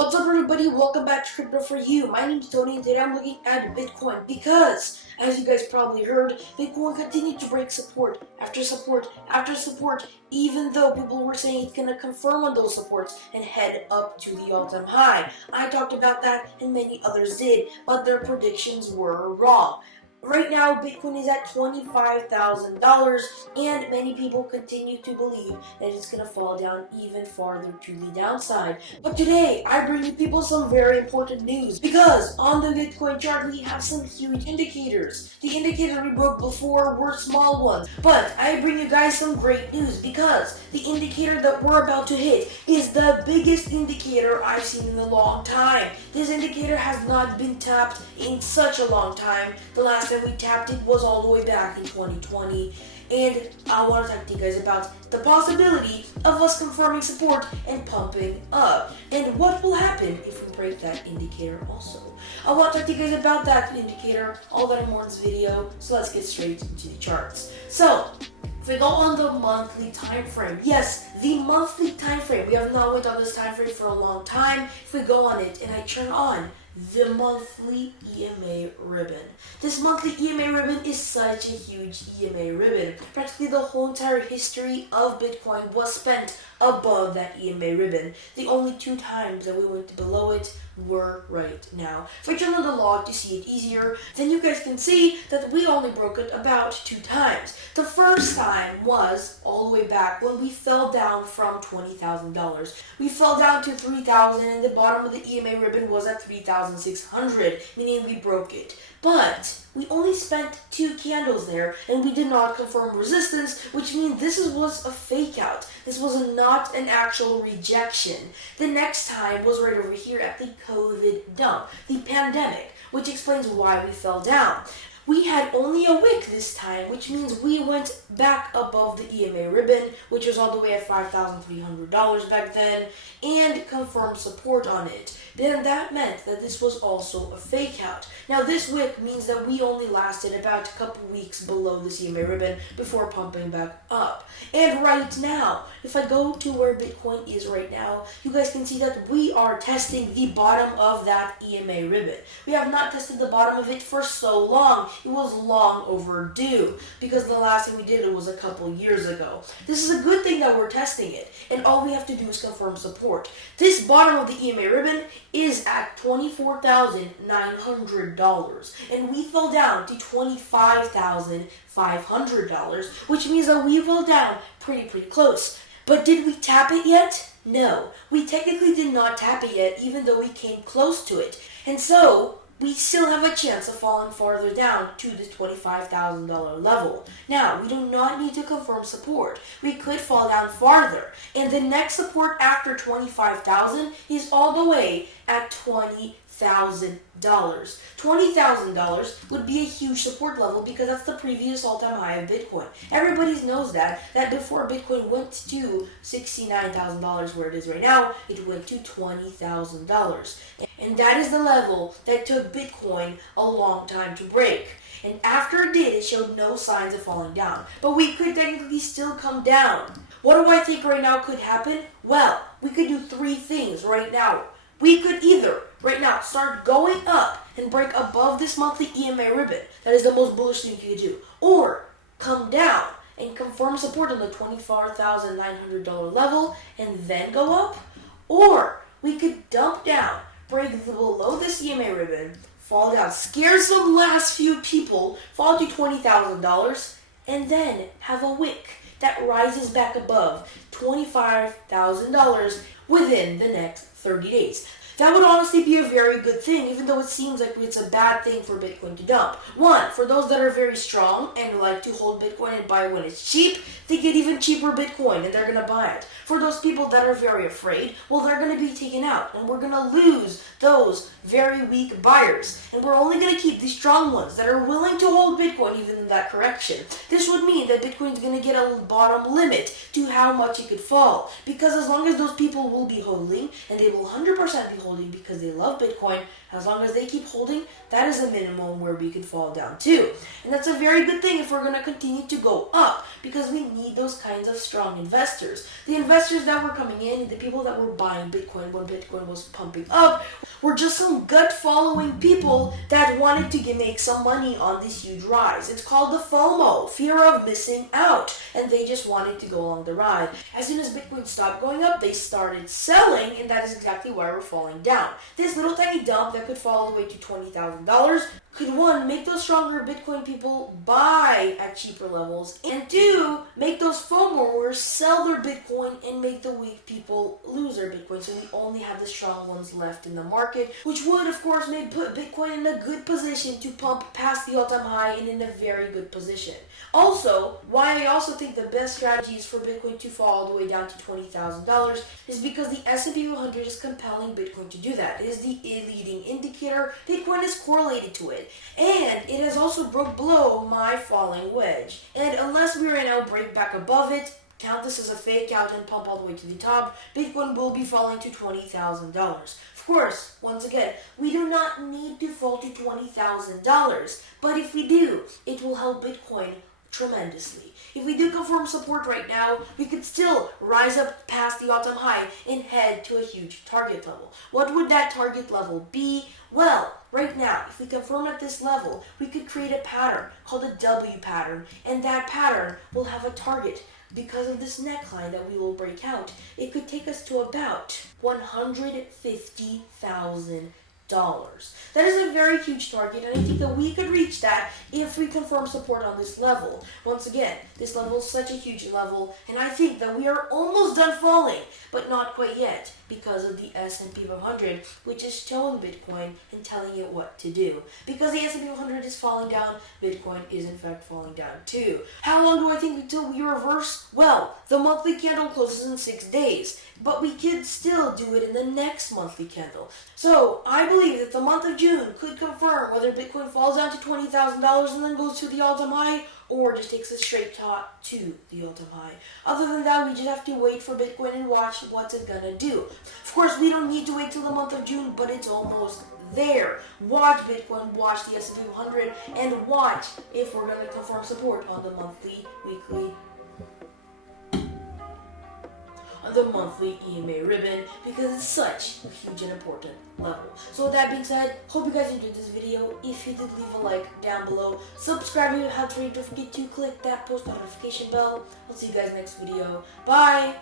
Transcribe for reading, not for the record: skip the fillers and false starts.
What's up, everybody? Welcome back to Crypto for You. My name is Tony, and today I'm looking at Bitcoin because, as you guys probably heard, Bitcoin continued to break support after support after support, even though people were saying it's gonna confirm on those supports and head up to the all-time high. I talked about that, and many others did, but their predictions were wrong. Right now, Bitcoin is at $25,000, and many people continue to believe that it's going to fall down even farther to the downside. But today, I bring you people some very important news, because on the Bitcoin chart, we have some huge indicators. The indicators we broke before were small ones, but I bring you guys some great news, because the indicator that we're about to hit is the biggest indicator I've seen in a long time. This indicator has not been tapped in such a long time. The last time we tapped it was all the way back in 2020, and I want to talk to you guys about the possibility of us confirming support and pumping up, and what will happen if we break that indicator also. I want to talk to you guys about that indicator, all that and more in this video, so let's get straight into the charts. So, if we go on the monthly time frame, yes, the monthly time frame, we have not went on this time frame for a long time. If we go on it and I turn on the monthly EMA ribbon. This monthly EMA ribbon is such a huge EMA ribbon. Practically the whole entire history of Bitcoin was spent above that EMA ribbon. The only two times that we went below it were right now. If I turn on the log to see it easier, then you guys can see that we only broke it about 2 times. The first time was all the way back when we fell down from $20,000. We fell down to $3,000, and the bottom of the EMA ribbon was at $3,600, meaning we broke it. But we only spent 2 candles there, and we did not confirm resistance, which means this was a fake out. This was not an actual rejection. The next time was right over here at the COVID dump, the pandemic, which explains why we fell down. We had only a wick this time, which means we went back above the EMA ribbon, which was all the way at $5,300 back then, and confirmed support on it. Then that meant that this was also a fake out. Now this wick means that we only lasted about a couple weeks below the EMA ribbon before pumping back up. And right now, if I go to where Bitcoin is right now, you guys can see that we are testing the bottom of that EMA ribbon. We have not tested the bottom of it for so long. It was long overdue, because the last time we did it was a couple years ago. This is a good thing that we're testing it, and all we have to do is confirm support. This bottom of the EMA ribbon is at $24,900, and we fell down to $25,500, which means that we fell down pretty close. But did we tap it yet? No, we technically did not tap it yet, even though we came close to it. And so we still have a chance of falling farther down to the $25,000 level. Now, we do not need to confirm support. We could fall down farther. And the next support after $25,000 is all the way at $20,000. $20,000 would be a huge support level, because that's the previous all-time high of Bitcoin. Everybody knows that before Bitcoin went to $69,000 where it is right now, it went to $20,000. And that is the level that took Bitcoin a long time to break. And after it did, it showed no signs of falling down. But we could technically still come down. What do I think right now could happen? Well, we could do 3 things right now. We could either, right now, start going up and break above this monthly EMA ribbon. That is the most bullish thing you could do. Or come down and confirm support on the $24,900 level and then go up. Or we could dump down, break below this EMA ribbon, fall down, scare some last few people, fall to $20,000, and then have a wick that rises back above $25,000 within the next 30 days. That would honestly be a very good thing, even though it seems like it's a bad thing for Bitcoin to dump. One, for those that are very strong and like to hold Bitcoin and buy when it's cheap, they get even cheaper Bitcoin and they're going to buy it. For those people that are very afraid, well, they're going to be taken out, and we're going to lose those very weak buyers. And we're only going to keep the strong ones that are willing to hold Bitcoin even in that correction. This would mean that Bitcoin is going to get a bottom limit to how much it could fall, because as long as those people will be holding, and they will 100% be holding holding because they love Bitcoin, as long as they keep holding, that is a minimum where we could fall down to. And that's a very good thing if we're going to continue to go up, because we need those kinds of strong investors. The investors that were coming in, the people that were buying Bitcoin when Bitcoin was pumping up, were just some gut-following people that wanted to make some money on this huge rise. It's called the FOMO, fear of missing out, and they just wanted to go along the ride. As soon as Bitcoin stopped going up, they started selling, and that is exactly why we're falling down. This little tiny dump that could fall all the way to $20,000 could, one, make those stronger Bitcoin people buy at cheaper levels, and two, make those FOMOers sell their Bitcoin and make the weak people lose their Bitcoin, so we only have the strong ones left in the market, which would, of course, put Bitcoin in a good position to pump past the all-time high and in a very good position. Also, why I also think the best strategy is for Bitcoin to fall all the way down to $20,000 is because the S&P 500 is compelling Bitcoin to do that. It is the leading indicator. Bitcoin is correlated to it. And it has also broke below my falling wedge. And unless we right now break back above it, count this as a fake out and pump all the way to the top, Bitcoin will be falling to $20,000. Of course, once again, we do not need to fall to $20,000, but if we do, it will help Bitcoin tremendously. If we do confirm support right now, we could still rise up past the all-time high and head to a huge target level. What would that target level be? Well, right now, if we confirm at this level, we could create a pattern called a W pattern, and that pattern will have a target. Because of this neckline that we will break out, it could take us to about $150,000. That is a very huge target, and I think that we could reach that if we confirm support on this level. Once again, this level is such a huge level, and I think that we are almost done falling, but not quite yet, because of the S&P 500, which is showing Bitcoin and telling it what to do. Because the S&P 500 is falling down, Bitcoin is in fact falling down too. How long do I think until we reverse? Well, the monthly candle closes in 6 days, but we could still do it in the next monthly candle. So I believe that the month of June could confirm whether Bitcoin falls down to $20,000 and then goes to the all-time high, or just takes a straight shot to the all-time high. Other than that, we just have to wait for Bitcoin and watch what's it gonna do. Of course, we don't need to wait till the month of June, but it's almost there. Watch Bitcoin, watch the S&P 500, and watch if we're gonna confirm support on the monthly, weekly, the monthly EMA ribbon, because it's such a huge and important level. So with that being said, hope you guys enjoyed this video. If you did, leave a like down below. Subscribe if you have to. Don't forget to click that post notification bell. I'll see you guys next video. Bye!